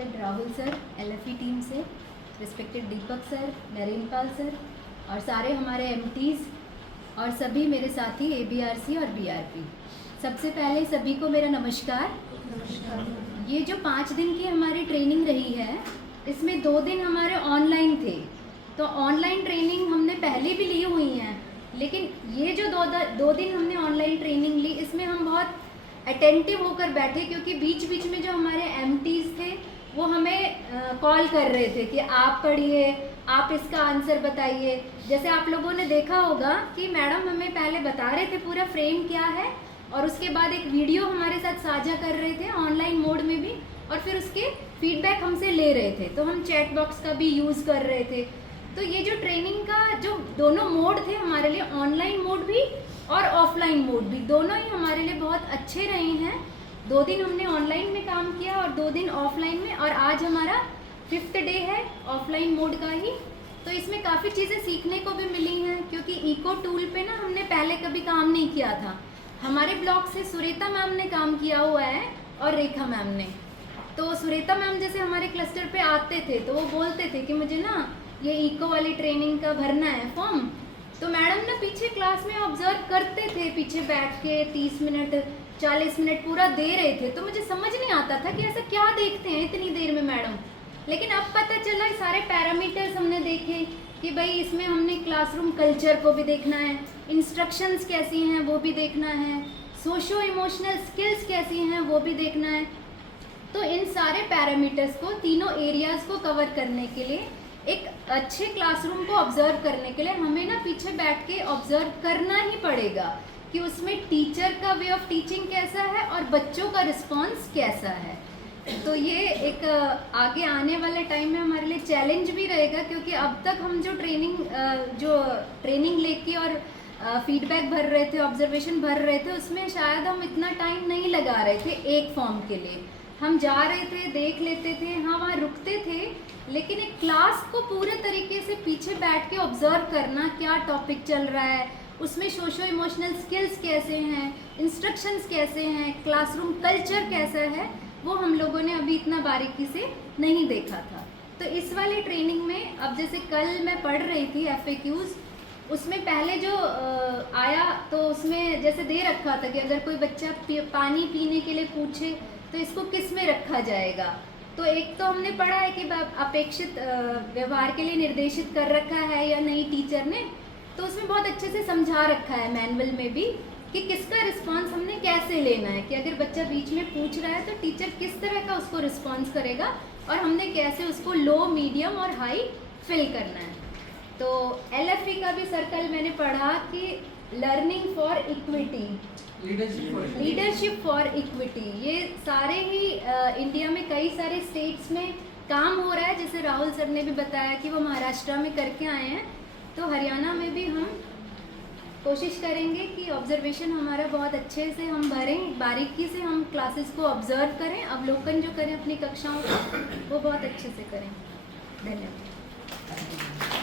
Respected Rahul sir LFE team से, respected दीपक sir, Narendrapal sir और सारे हमारे MTs और सभी मेरे साथी ABRC और BRP। सबसे पहले सभी को मेरा नमस्कार। ये जो 5 दिन की हमारी ट्रेनिंग रही है, इसमें 2 दिन हमारे ऑनलाइन थे। तो ऑनलाइन ट्रेनिंग हमने पहले भी ली हुई हैं, लेकिन ये जो 2 दिन हमने ऑनलाइन ट्रेनिंग ली, इसमें हम बहुत अटेंटिव होकर बैठे, क्योंकि बीच बीच में जो हमारे MTs थे वो हमें कॉल कर रहे थे कि आप पढ़िए, आप इसका आंसर बताइए। जैसे आप लोगों ने देखा होगा कि मैडम हमें पहले बता रहे थे पूरा फ्रेम क्या है, और उसके बाद एक वीडियो हमारे साथ साझा कर रहे थे ऑनलाइन मोड में भी, और फिर उसके फीडबैक हमसे ले रहे थे। तो हम चैट बॉक्स का भी यूज़ कर रहे थे। तो ये जो ट्रेनिंग का जो दोनों मोड थे हमारे लिए, ऑनलाइन मोड भी और ऑफलाइन मोड भी, दोनों ही हमारे लिए बहुत अच्छे रहे हैं। 2 दिन हमने ऑनलाइन में काम किया और 2 दिन ऑफलाइन में, और आज हमारा 5th डे है ऑफलाइन मोड का ही। तो इसमें काफ़ी चीज़ें सीखने को भी मिली हैं, क्योंकि इको टूल पे ना हमने पहले कभी काम नहीं किया था। हमारे ब्लॉक से सुरेता मैम ने काम किया हुआ है और रेखा मैम ने। तो सुरेता मैम जैसे हमारे क्लस्टर पे आते थे तो वो बोलते थे कि मुझे ना ये इको वाली ट्रेनिंग का भरना है फॉर्म। तो मैडम ना पीछे क्लास में ऑब्जर्व करते थे, पीछे बैठ के 30 मिनट 40 मिनट पूरा दे रहे थे। तो मुझे समझ नहीं आता था कि ऐसा क्या देखते हैं इतनी देर में मैडम। लेकिन अब पता चला सारे पैरामीटर्स हमने देखे कि भाई इसमें हमने क्लासरूम कल्चर को भी देखना है, इंस्ट्रक्शंस कैसी हैं वो भी देखना है, सोशो इमोशनल स्किल्स कैसी हैं वो भी देखना है। तो इन सारे पैरामीटर्स को, तीनों एरियाज़ को कवर करने के लिए, एक अच्छे क्लासरूम को ऑब्जर्व करने के लिए हमें ना पीछे बैठ के ऑब्जर्व करना ही पड़ेगा कि उसमें टीचर का वे ऑफ टीचिंग कैसा है और बच्चों का रिस्पॉन्स कैसा है। तो ये एक आगे आने वाले टाइम में हमारे लिए चैलेंज भी रहेगा, क्योंकि अब तक हम जो ट्रेनिंग लेके और फीडबैक भर रहे थे, ऑब्जर्वेशन भर रहे थे, उसमें शायद हम इतना टाइम नहीं लगा रहे थे एक फॉर्म के लिए। हम जा रहे थे, देख लेते थे, हाँ वहाँ रुकते थे, लेकिन एक क्लास को पूरे तरीके से पीछे बैठ के ऑब्जर्व करना, क्या टॉपिक चल रहा है, उसमें सोशो इमोशनल स्किल्स कैसे हैं, इंस्ट्रक्शंस कैसे हैं, क्लासरूम कल्चर कैसा है, वो हम लोगों ने अभी इतना बारीकी से नहीं देखा था। तो इस वाले ट्रेनिंग में, अब जैसे कल मैं पढ़ रही थी FAQs, उसमें पहले जो आया तो उसमें जैसे दे रखा था कि अगर कोई बच्चा पानी पीने के लिए पूछे तो इसको किस में रखा जाएगा। तो एक तो हमने पढ़ा है कि अपेक्षित व्यवहार के लिए निर्देशित कर रखा है या नहीं टीचर ने। तो उसमें बहुत अच्छे से समझा रखा है मैनुअल में भी कि किसका रिस्पांस हमने कैसे लेना है, कि अगर बच्चा बीच में पूछ रहा है तो टीचर किस तरह का उसको रिस्पांस करेगा और हमने कैसे उसको लो, मीडियम और हाई फिल करना है। तो LFE का भी सर्कल मैंने पढ़ा कि learning for equity, leadership for equity, ये सारे ही इंडिया में कई सारे स्टेट्स में काम हो रहा है। जैसे राहुल सर ने भी बताया कि वो महाराष्ट्र में करके आए हैं, तो हरियाणा में भी हम कोशिश करेंगे कि ऑब्जर्वेशन हमारा बहुत अच्छे से हम भरें, बारीकी से हम क्लासेस को ऑब्जर्व करें, अवलोकन जो करें अपनी कक्षाओं का वो बहुत अच्छे से करें। धन्यवाद।